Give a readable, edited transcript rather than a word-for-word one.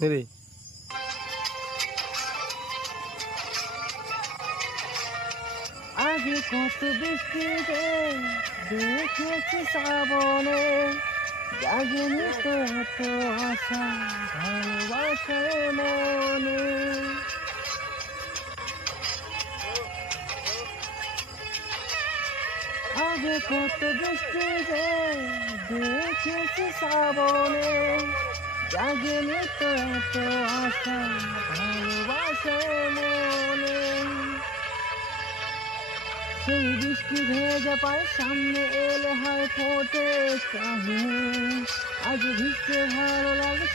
রে আগে কত বৃষ্টিতে দেখেছি শ্রাবণে, জাগেনি তো এত আশা ভালোবাসার মনে। আগে কত বৃষ্টিতে দেখেছি শ্রাবণে, জাগেনি তো এত আশা ভালোবাসার মনে। সেই বৃষ্টি ভেজা পায় সামনে এলে হয় ফোটে চাহে, আজ ভিজতে ভালো লাগে